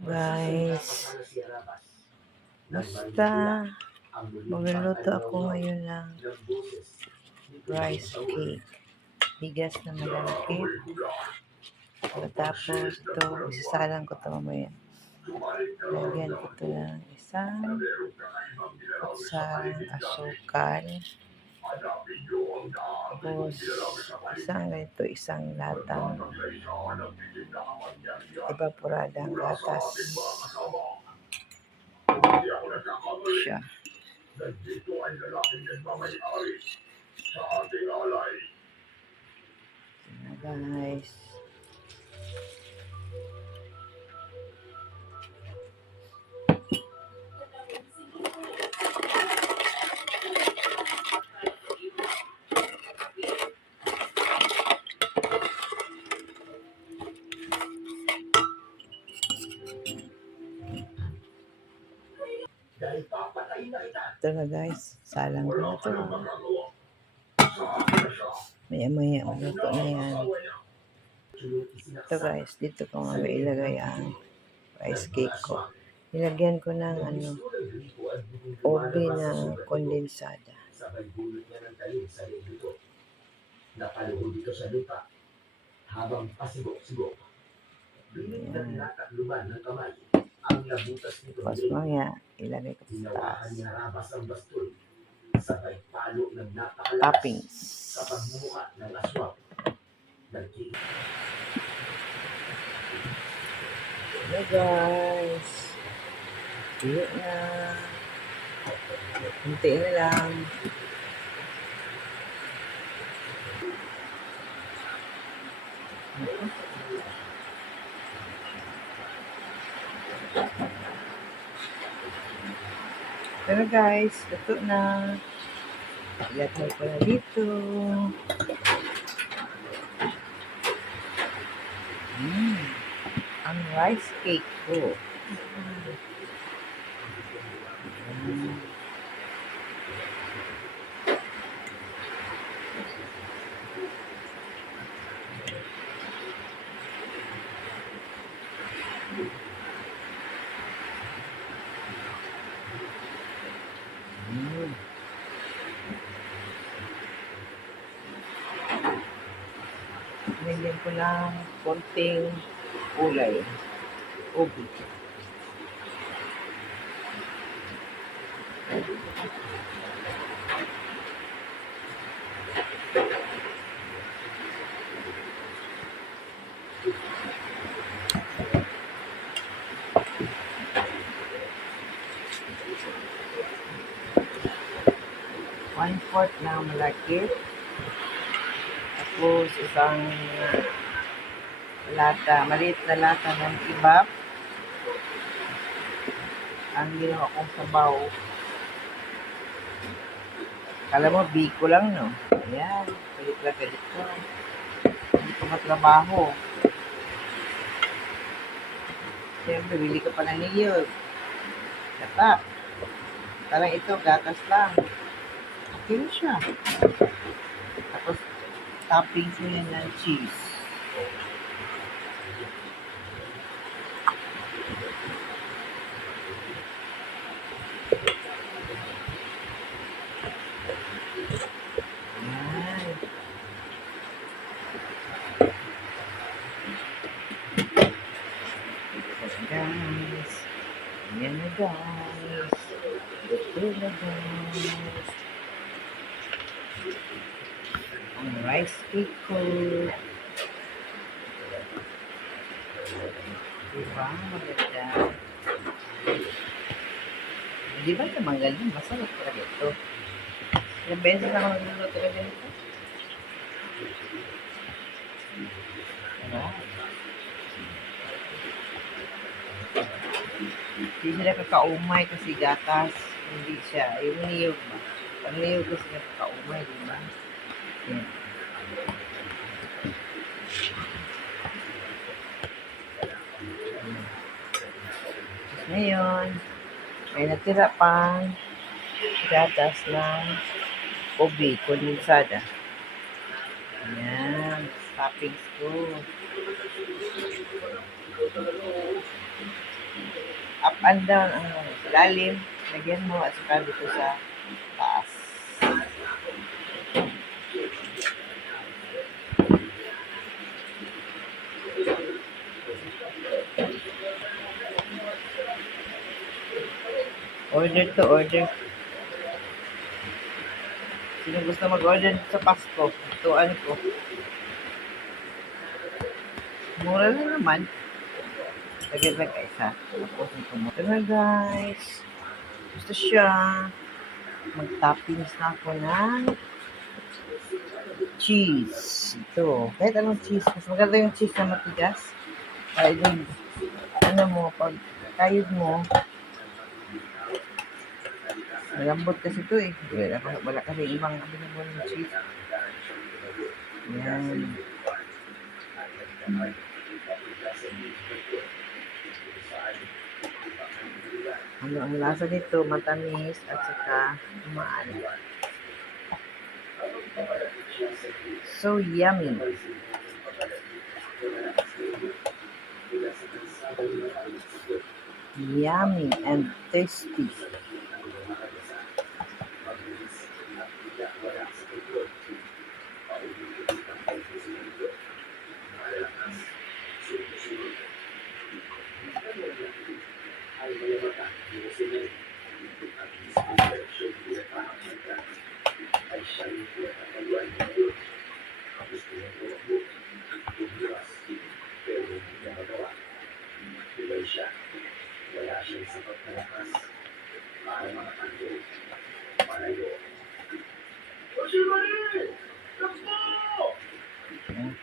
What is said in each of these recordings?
Guys, basta magluluto ako ngayon ng rice cake. Bigas na malalaki. Tapos ito, isasalang ko ito mamaya. Lagyan ko ito ng isang kutsarang asukal. Tapos isang ganito, isang latang evaporadang gatas. Siya. Guys. Ito na guys, salang ko na ito. Maya-maya, maluto na yan. Ito guys, dito ko nga ilagay ang rice cake ko. Nilagyan ko ng ube na kondensada. Napaluhod dito sa lupa habang pasigo-sigo. Luman ng kamay ang nabutas nito. Tapos mamaya, ilagay ko sa taas. Toppings. Sa pagmumuka ng aswang. Hello guys. Tuyo na. Hintayin na lang. Pero guys, luto na. Ilagay ko na dito. Ang rice cake ko. Nilagyan ko lang konting kulay. Ubi. One-fourth na malaki. Tapos isang lata, maliit na lata ng kebab. Ang ginawa kong sabaw. Kala mo, biko lang, no? Ayan, galit ko. Hindi ko matrabaho. Siyempre, bili ka pa ng niyog. Kata. Talang ito, gatas lang. Okay na siya. Tapos, toppings mo yan ng cheese. Ayan. Guys. Ayan na guys. Ito na guys. Ang rice cake ko. Diba? Maganda. Di ba tumanggal yun? Masarap talaga ito. Ilang beses ako nagluluto talaga ito. Diba? Hindi sila kakaumay kasi gatas. Hindi siya. Yung niyog ba? Pag niyog ko sila kakaumay, diba? Yan. Ngayon, may natira pang gatas ng ube, kondensada. Ayan, toppings ko. Up and down ang lalim. Lagyan mo at saka dito sa taas. Order to order. Sino gusto mag-order sa Pasko? Tuan ko. Mura lang naman. Lagyan lang ka isa. Tapos ito mo. Ito na guys. Gusto siya. Mag-toppings na ako ng cheese. Ito. Kahit anong cheese. Mas maganda yung cheese na matigas. Kaya yung, ano mo, pag kayod mo, malambot kasi ito eh. Wala kasi ibang available ng cheese. Yan. Ano ang lasa nito? Matamis at saka maalat. So yummy. Yummy and tasty.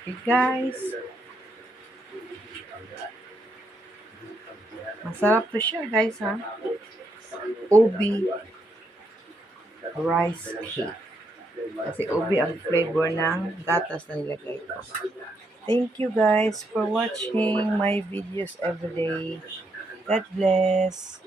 Okay guys. Masarap to siya guys ha. Ubi rice cake. Kasi ubi ang flavor ng gatas na nilagay ko. Thank you guys for watching my videos every day. God bless.